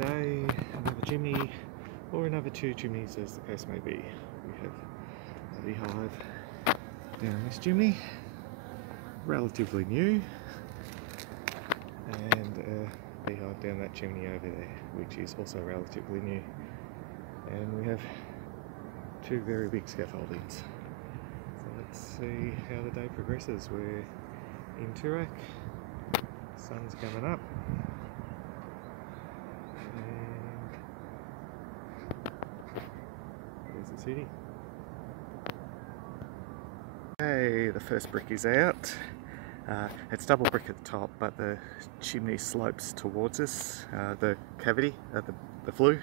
day, another chimney, or another 2 chimneys as the case may be. We have a beehive down this chimney, relatively new, and a beehive down that chimney over there, which is also relatively new. And we have 2 very big scaffoldings. So let's see how the day progresses. We're in Toorak, sun's coming up, and there's the city. Okay, the first brick is out. It's double brick at the top, but the chimney slopes towards us, the cavity, the flue,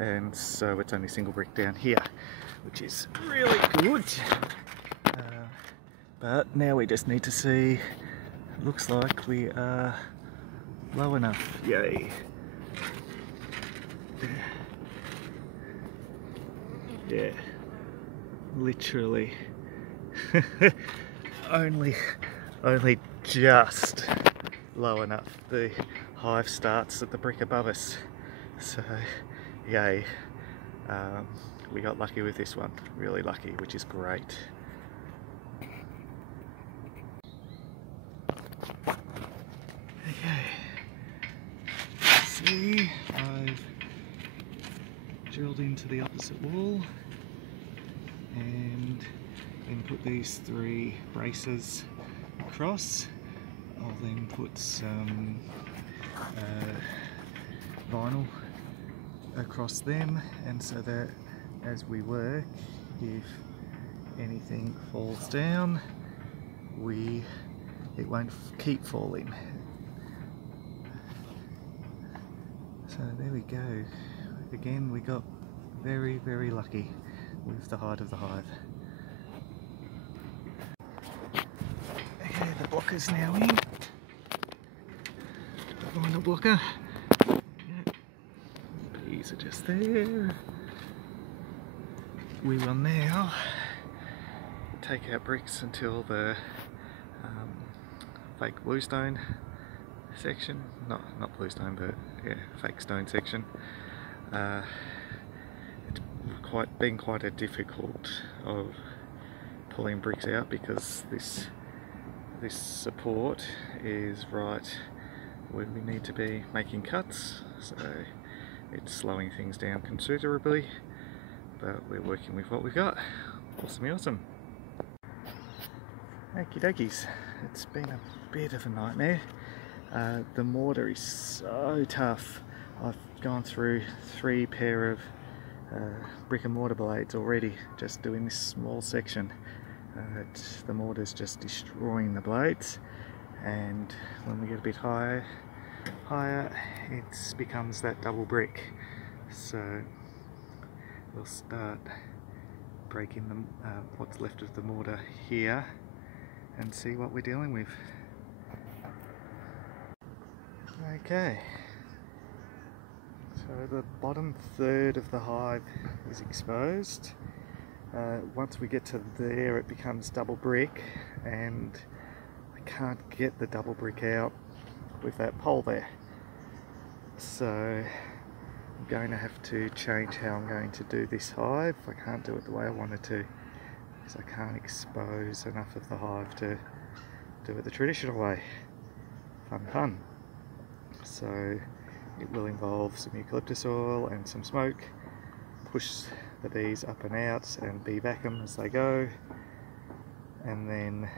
and so it's only single brick down here, which is really good. But now we just need to see, it looks like we are low enough. Yay! Yeah, literally only just low enough. The hive starts at the brick above us, so yay. We got lucky with this one, really lucky, which is great. Okay, see, I've drilled into the opposite wall and then put these 3 braces across. I'll then put some vinyl across them, and so that as we work, if anything falls down, it won't keep falling. So there we go. Again, we got very, very lucky with the height of the hive. Okay, the blocker's now in. The vinyl blocker. Yep. Bees are just there. We will now take out bricks until the fake bluestone section, not bluestone, but yeah, fake stone section. It's been quite a difficult of pulling bricks out because this support is right where we need to be making cuts, so it's slowing things down considerably, but we're working with what we've got. Awesome. Okie dokies, it's been a bit of a nightmare. The mortar is so tough. I've gone through 3 pair of brick and mortar blades already just doing this small section. The mortar's just destroying the blades, and when we get a bit higher it becomes that double brick. So we'll start breaking what's left of the mortar here and see what we're dealing with. Okay, so the bottom third of the hive is exposed. Once we get to there, it becomes double brick, and I can't get the double brick out with that pole there. So I'm going to have to change how I'm going to do this hive. I can't do it the way I wanted to, because I can't expose enough of the hive to do it the traditional way. Fun. So it will involve some eucalyptus oil and some smoke, push the bees up and out and bee vac them as they go, and then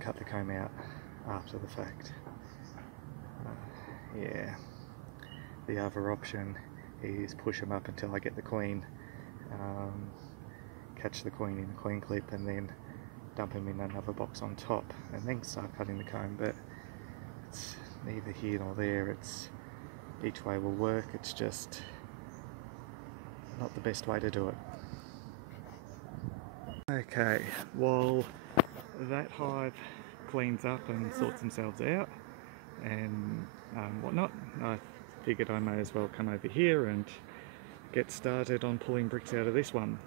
cut the comb out after the fact. Yeah, the other option is push them up until I get the queen, catch the queen in a queen clip, and then dump them in another box on top, and then start cutting the comb. But it's neither here nor there. It's each way will work. It's just not the best way to do it. Okay, while that hive cleans up and sorts themselves out and whatnot, I figured I may as well come over here and get started on pulling bricks out of this one.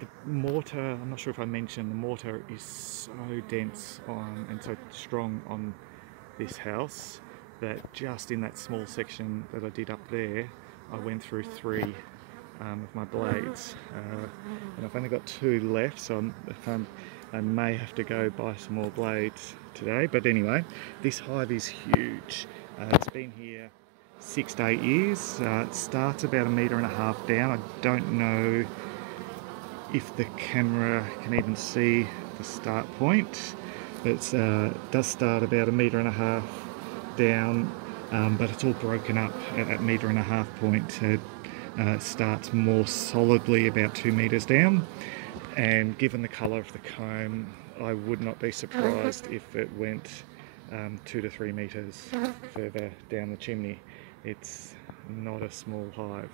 The mortar, I'm not sure if I mentioned, the mortar is so dense and so strong on this house that just in that small section that I did up there, I went through 3 of my blades, and I've only got 2 left, so I may have to go buy some more blades today. But anyway, this hive is huge. It's been here 6 to 8 years. It starts about 1.5 meters down. I don't know if the camera can even see the start point. It does start about 1.5 meters down, but it's all broken up at that 1.5 meter point. It starts more solidly about 2 meters down, and given the colour of the comb, I would not be surprised if it went 2 to 3 meters further down the chimney. It's not a small hive.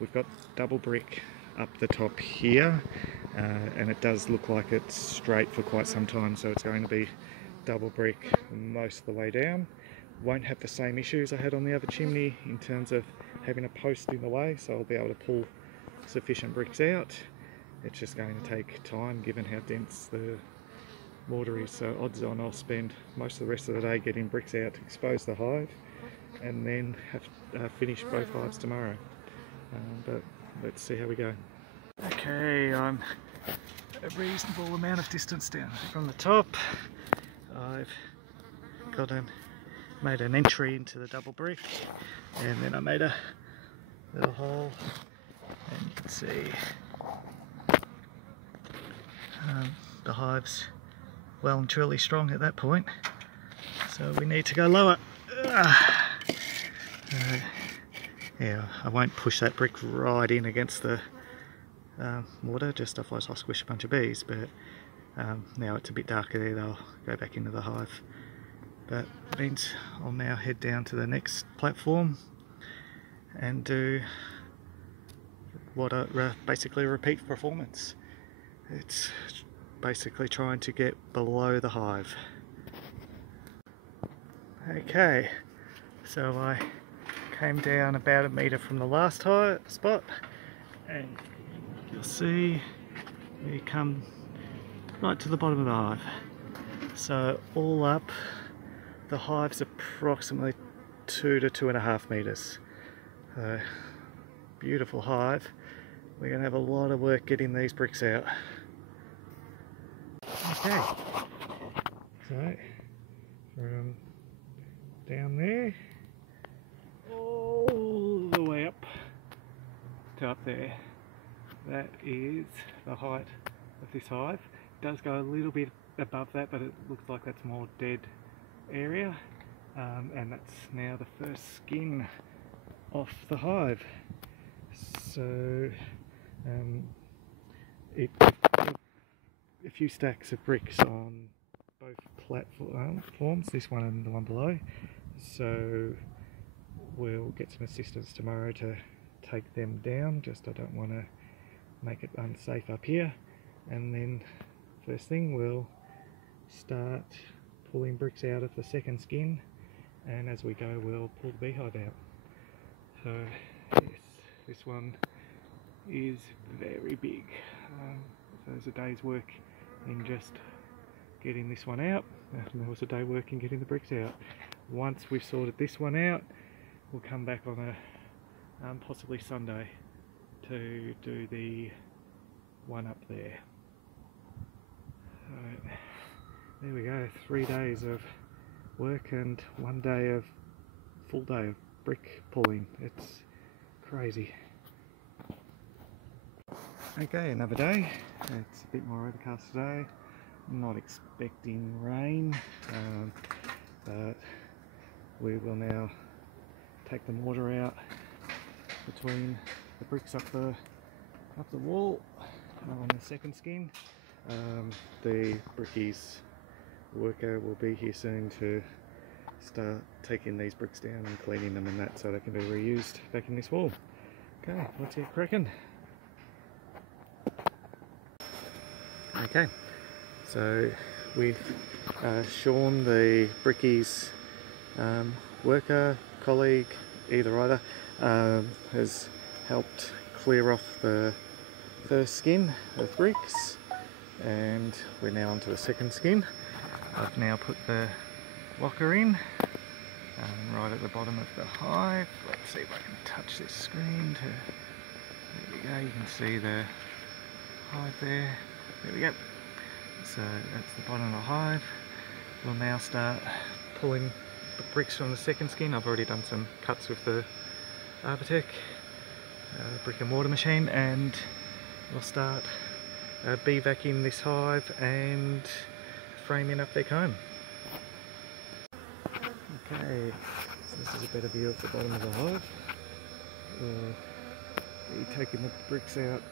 We've got double brick up the top here, and it does look like it's straight for quite some time, so it's going to be double brick most of the way down. Won't have the same issues I had on the other chimney in terms of having a post in the way, so I'll be able to pull sufficient bricks out. It's just going to take time given how dense the mortar is, so odds on I'll spend most of the rest of the day getting bricks out to expose the hive, and then have finish both hives tomorrow. But let's see how we go. Okay, I'm a reasonable amount of distance down from the top. I've made an entry into the double brick, and then I made a little hole, and you can see the hive's well and truly strong at that point, so we need to go lower. Yeah, I won't push that brick right in against the mortar, just otherwise I'll squish a bunch of bees, but now it's a bit darker there, they'll go back into the hive. That means I'll now head down to the next platform and do what basically a repeat performance. It's basically trying to get below the hive. Okay, so I came down about 1 meter from the last spot, and you'll see we come right to the bottom of the hive. So all up, the hive's approximately 2 to 2.5 meters. Beautiful hive. We're going to have a lot of work getting these bricks out. Okay, so from down there all the way up to up there, that is the height of this hive. It does go a little bit above that, but it looks like that's more dead area, and that's now the first skin off the hive. So a few stacks of bricks on both platforms, this one and the one below, so we'll get some assistance tomorrow to take them down. Just I don't want to make it unsafe up here, and then first thing we'll start pulling bricks out of the second skin, and as we go we'll pull the beehive out. So yes, this one is very big, so there's a day's work in just getting this one out, and there was a day work in getting the bricks out. Once we've sorted this one out, we'll come back on a possibly Sunday to do the one up there. So there we go, 3 days of work and 1 day of full day of brick pulling. It's crazy. Okay, another day. It's a bit more overcast today. I'm not expecting rain, but we will now take the mortar out between the bricks up the wall on the second skin. The brickies worker will be here soon to start taking these bricks down and cleaning them and that, so they can be reused back in this wall. Okay, let's get cracking. Okay, so with Sean, the brickies worker, colleague, either has helped clear off the first skin of bricks, and we're now onto the second skin. I've now put the locker in, right at the bottom of the hive. Let's see if I can touch this screen to... There we go, you can see the hive there. There we go. So that's the bottom of the hive. We'll now start pulling the bricks from the second skin. I've already done some cuts with the Arbortech brick and mortar machine, and we'll start bee-vacuuming this hive and framing up their comb. Okay, so this is a better view of the bottom of the hive. We'll be taking the bricks out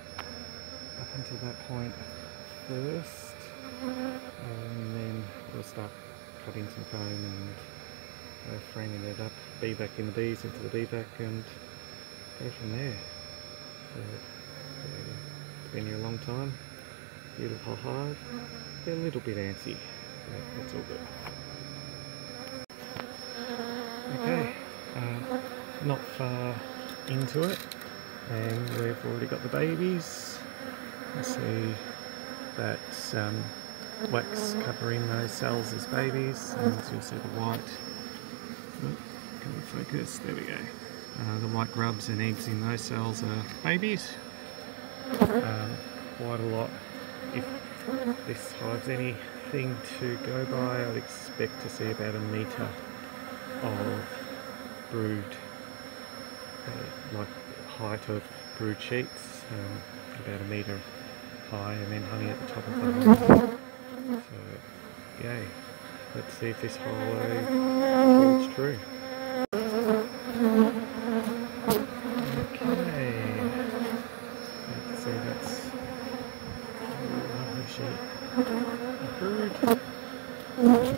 up until that point first, and then we'll start cutting some comb and framing it up, bee-vacuuming the bees into the bee-vac and go from there. It's been here a long time, beautiful hive. They're a little bit antsy, but that's all good. Okay, not far into it, and we've already got the babies. You see that wax covering those cells as babies, and you'll see the white. Can we focus? There we go. The white grubs and eggs in those cells are babies. Quite a lot. If this hive's anything to go by, I'd expect to see about 1 metre of brood, like height of brood sheets, about 1 metre high, and then honey at the top of the hive. So, yay. Let's see if this hollow holds true. Okay. Let's see, that's lovely sheet of brood. Yeah.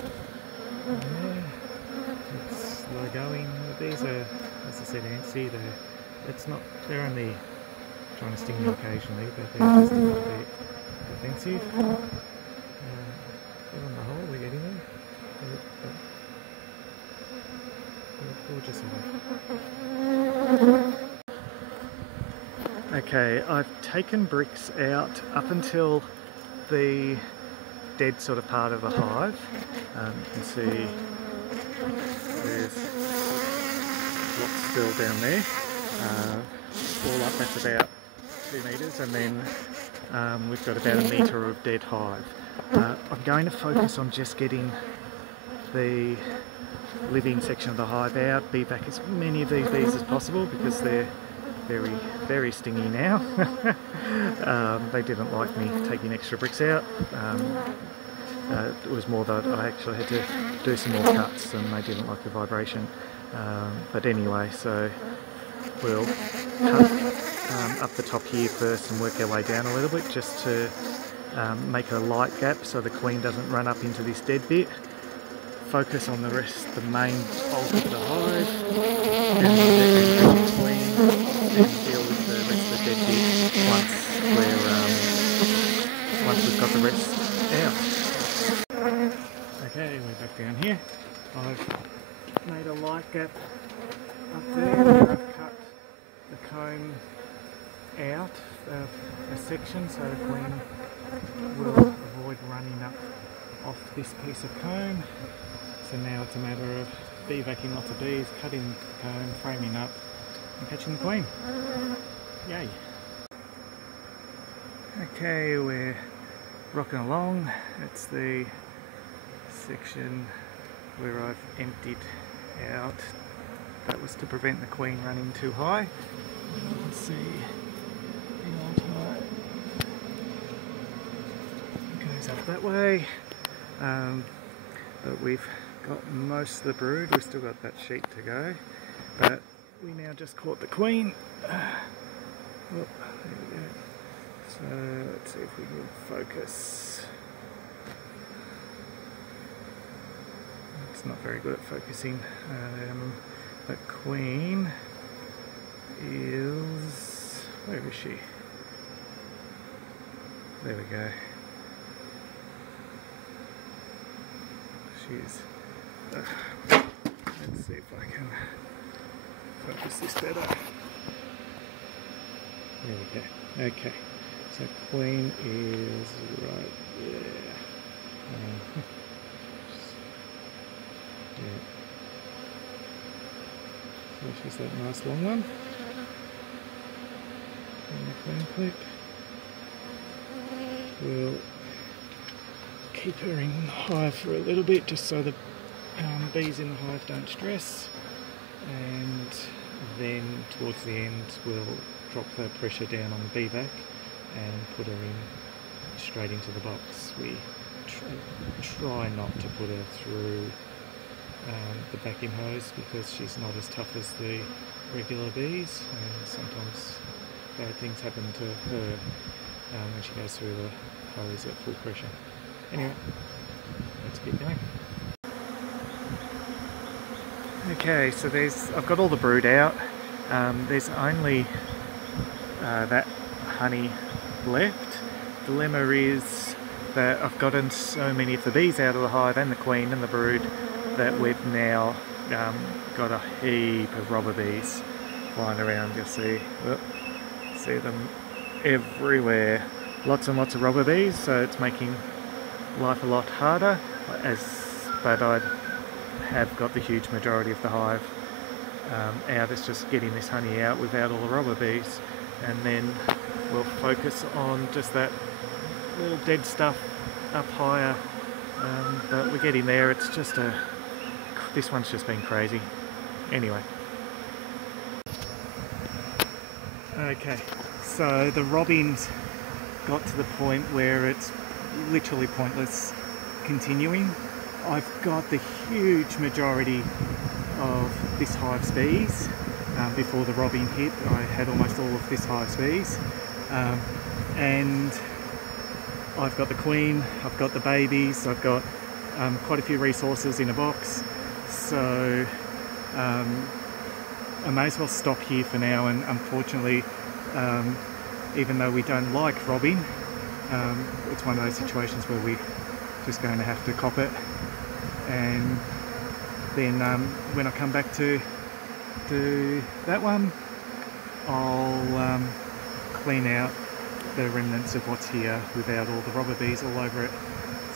It's slow going. These are, as I said, antsy. They're only trying to sting me occasionally, but they're just a little bit defensive. But on the whole, we're getting there. Gorgeous enough. Okay, I've taken bricks out up until the dead sort of part of the hive. You can see there's lots still down there. All up, that's about 2 metres, and then we've got about 1 metre of dead hive. I'm going to focus on just getting the living section of the hive out, bee back as many of these bees as possible, because they're very, very stingy now. They didn't like me taking extra bricks out. It was more that I actually had to do some more cuts, and they didn't like the vibration. But anyway, so we'll cut up the top here first and work our way down a little bit, just to make a light gap so the queen doesn't run up into this dead bit. Focus on the rest, the main bulk of the hive, and the queen, and deal with the rest of the dead bit once we've got the rest out. Okay, we're back down here. I've made a light gap up there where I've cut the comb out a section so the queen will avoid running up off this piece of comb. So now it's a matter of bee-vacuuming lots of bees, cutting the comb, framing up, and catching the queen. Yay! Okay, we're rocking along. It's the section where I've emptied out. That was to prevent the queen running too high. You can see the old hive goes up that way. But we've got most of the brood. We've still got that sheet to go, but we now just caught the queen. Oh, there we go. So let's see if we can focus. It's not very good at focusing. The queen is... where is she? There we go. She's... let's see if I can focus this better. There we go. Okay, so queen is right there. Yeah. There's that nice long one. And the queen clip. We'll keep her in the hive for a little bit just so the bees in the hive don't stress, and then towards the end we'll drop the pressure down on the bee vac and put her in straight into the box. We try not to put her through the vacuum hose because she's not as tough as the regular bees, and sometimes bad things happen to her when she goes through the hose at full pressure. Anyway, let's keep going. Okay, so I've got all the brood out. There's only that honey left. The dilemma is that I've gotten so many of the bees out of the hive and the queen and the brood that we've now got a heap of robber bees flying around. You'll see them everywhere. Lots and lots of robber bees, so it's making life a lot harder, but I have got the huge majority of the hive out. It's just getting this honey out without all the robber bees, and then we'll focus on just that little dead stuff up higher, but we're getting there. It's just this one's just been crazy. Anyway, okay, so the robins got to the point where it's literally pointless continuing. I've got the huge majority of this hive's bees. Before the robin hit, I had almost all of this hive's bees, and I've got the queen, I've got the babies, I've got quite a few resources in a box, so I may as well stop here for now. And unfortunately, even though we don't like robbing, it's one of those situations where we're just going to have to cop it. And then when I come back to do that one, I'll clean out the remnants of what's here without all the robber bees all over it.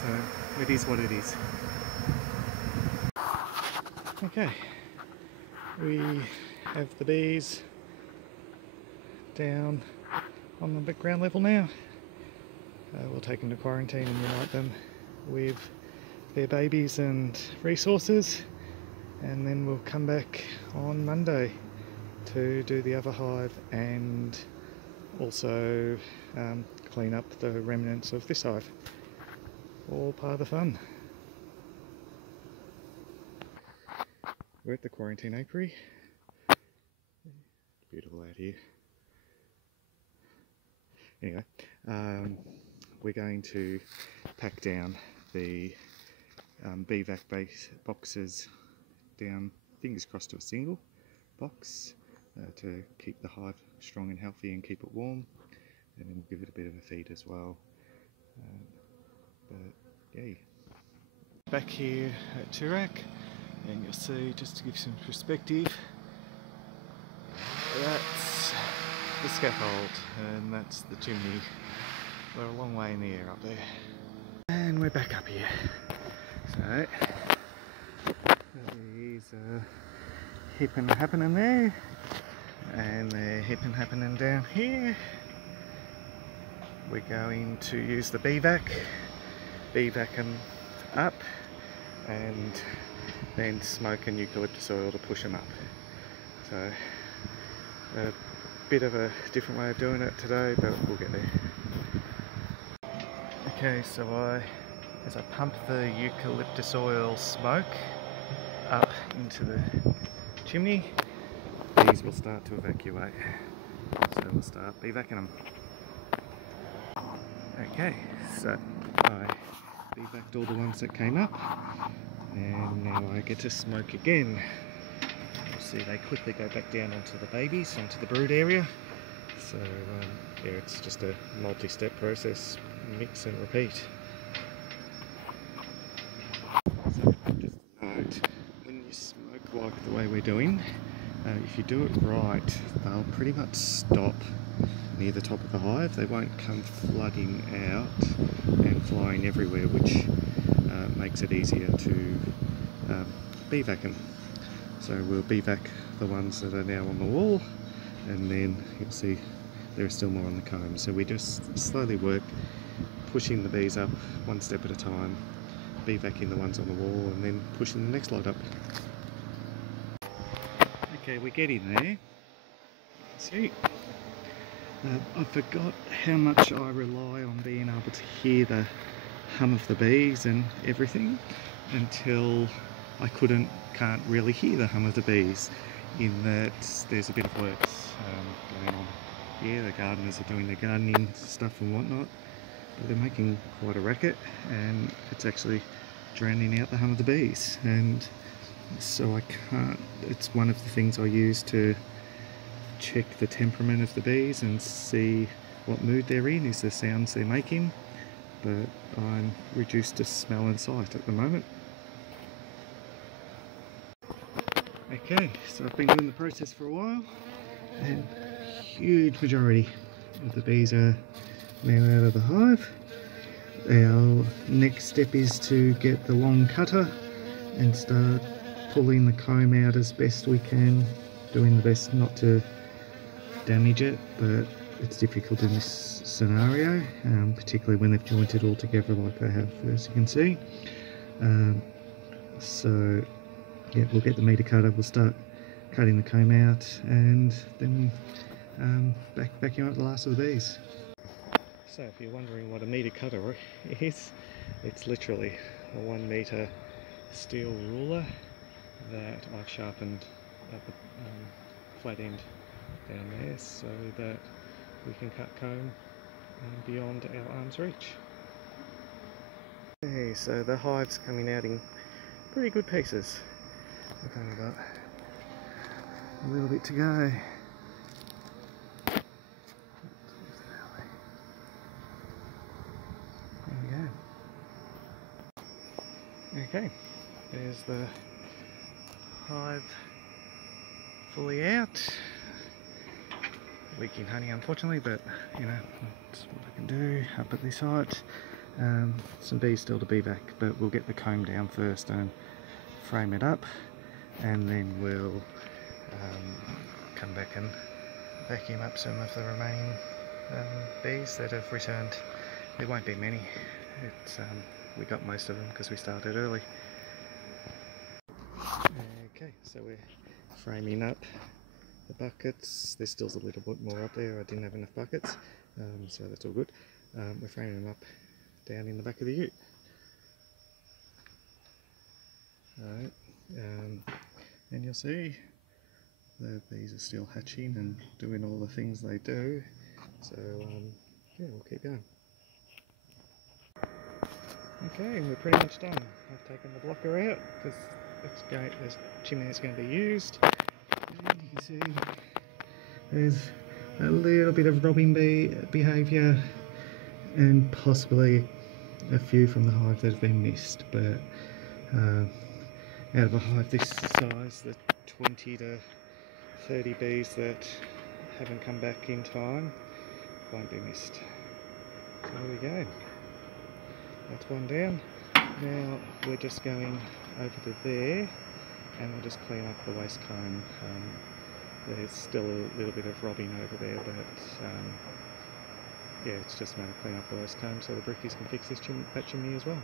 So it is what it is. Okay, we have the bees down on the ground level now. We'll take them to quarantine and unite them with their babies and resources, and then we'll come back on Monday to do the other hive and also clean up the remnants of this hive. All part of the fun. We're at the quarantine apiary. Beautiful out here. Anyway, we're going to pack down the Beehive base boxes down, fingers crossed, to a single box to keep the hive strong and healthy and keep it warm, and then give it a bit of a feed as well. But yay. Back here at Toorak, and you'll see, just to give some perspective, that's the scaffold and that's the chimney. We're a long way in the air up there. And we're back up here. So there's a hipping happening there, and they're hipping happening down here. We're going to use the bee-vac them up, and then smoke and eucalyptus oil to push them up. So a bit of a different way of doing it today, but we'll get there. Okay, so as I pump the eucalyptus oil smoke up into the chimney, these will start to evacuate. So we'll start bee-vacing them. Okay, so I bee-vaced all the ones that came up, and now I get to smoke again. You'll see they quickly go back down onto the babies, onto the brood area. So yeah, it's just a multi-step process, mix and repeat. So just note, when you smoke like the way we're doing, if you do it right, they'll pretty much stop near the top of the hive. They won't come flooding out and flying everywhere, which makes it easier to bee-vac them. So we'll beevac the ones that are now on the wall, and then you'll see there are still more on the comb. So we just slowly work, pushing the bees up one step at a time, beevacing the ones on the wall, and then pushing the next lot up. Okay, we're getting there. See, I forgot how much I rely on being able to hear the hum of the bees and everything until I can't really hear the hum of the bees, in that there's a bit of work going on here. The gardeners are doing their gardening stuff and whatnot, but they're making quite a racket, and it's actually drowning out the hum of the bees. And so it's one of the things I use to check the temperament of the bees and see what mood they're in, is the sounds they're making. But I'm reduced to smell and sight at the moment. Okay, so I've been doing the process for a while, and a huge majority of the bees are now out of the hive. Our next step is to get the long cutter and start pulling the comb out as best we can, doing the best not to damage it, but it's difficult in this scenario, particularly when they've jointed all together like they have, as you can see. So yeah, we'll get the meter cutter, we'll start cutting the comb out, and then vacuum up the last of the bees. So if you're wondering what a meter cutter is, it's literally a 1 meter steel ruler that I've sharpened at the flat end down there, so that we can cut comb beyond our arm's reach. Okay, so the hive's coming out in pretty good pieces. We've only got a little bit to go. There we go. Okay, there's the hive fully out. Leaking honey, unfortunately, but you know, that's what I can do up at this height. Some bees still to beevac, but we'll get the comb down first and frame it up, and then we'll come back and vacuum up some of the remaining bees that have returned. There won't be many. We got most of them because we started early. Okay, so we're framing up the buckets. There's still a little bit more up there. I didn't have enough buckets, so that's all good. We're framing them up down in the back of the ute. Alright, and you'll see that these are still hatching and doing all the things they do. So yeah, we'll keep going. Okay, we're pretty much done. I've taken the blocker out because this chimney is going to be used. And you can see there's a little bit of robbing bee behaviour and possibly a few from the hive that have been missed, but out of a hive this size, the 20 to 30 bees that haven't come back in time won't be missed. So there we go. That's one down. Now we're just going over to there, and we'll just clean up the waste comb. There's still a little bit of robbing over there, but yeah, it's just a matter of cleaning up the waste comb so the brickies can fix that chimney as well.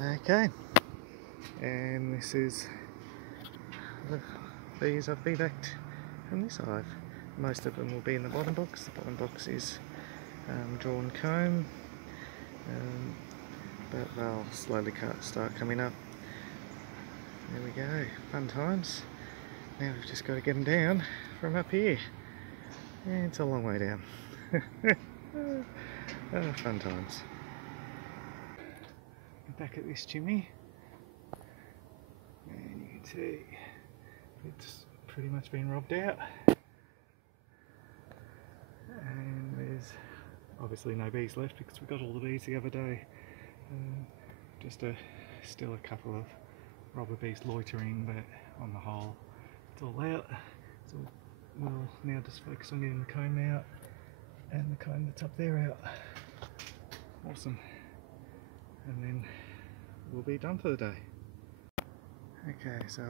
Okay, and this is the bees I've bevaced from this hive. Most of them will be in the bottom box. The bottom box is drawn comb, but they'll slowly start coming up. There we go, fun times. Now we've just got to get them down from up here. And it's a long way down. Oh, fun times. Back at this chimney, and you can see it's pretty much been robbed out. And there's obviously no bees left because we got all the bees the other day. Still a couple of robber bees loitering, but on the whole it's all out. So we'll now just focus on getting the comb out and the comb that's up there out. Awesome. And then we'll be done for the day. Okay, so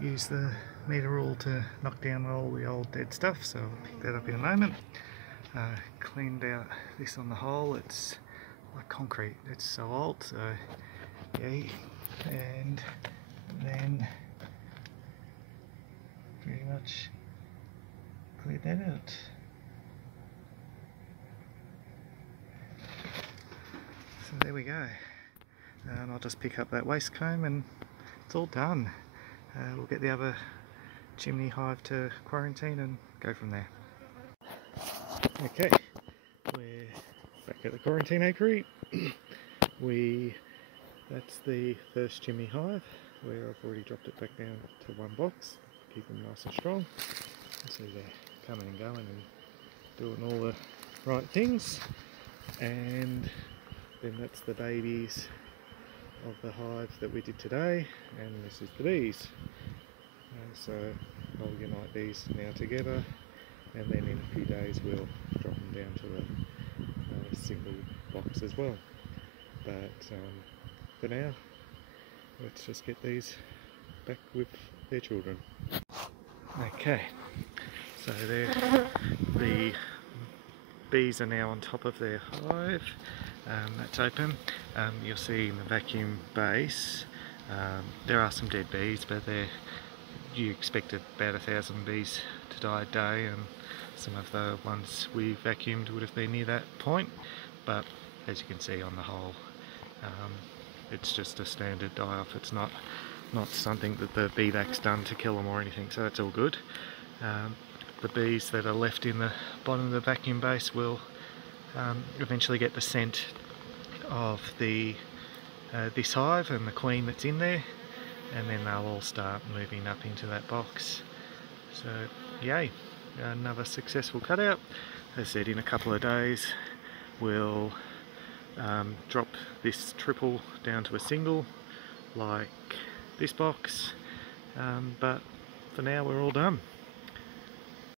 use the meter rule to knock down all the old dead stuff, so I'll pick that up in a moment. Cleaned out this on the hole. It's like concrete, it's so old, so yeah, and then pretty much cleared that out. So there we go, and I'll just pick up that waste comb and it's all done. We'll get the other chimney hive to quarantine and go from there. Okay, we're back at the quarantine apiary. That's the first chimney hive where I've already dropped it back down to one box, keep them nice and strong. So they're coming and going and doing all the right things. And then that's the babies of the hive that we did today, and this is the bees. So I'll unite these now together, and then in a few days we'll drop them down to a single box as well. But for now, let's just get these back with their children. Okay, so the bees are now on top of their hive. That's open. You'll see in the vacuum base there are some dead bees, but you expected about 1,000 bees to die a day, and some of the ones we vacuumed would have been near that point, but as you can see on the whole, it's just a standard die-off. It's not something that the bee vac's done to kill them or anything, so that's all good. The bees that are left in the bottom of the vacuum base will eventually get the scent of this hive and the queen that's in there, and then they'll all start moving up into that box. So yay, another successful cutout. As I said, in a couple of days we'll drop this triple down to a single like this box, but for now we're all done.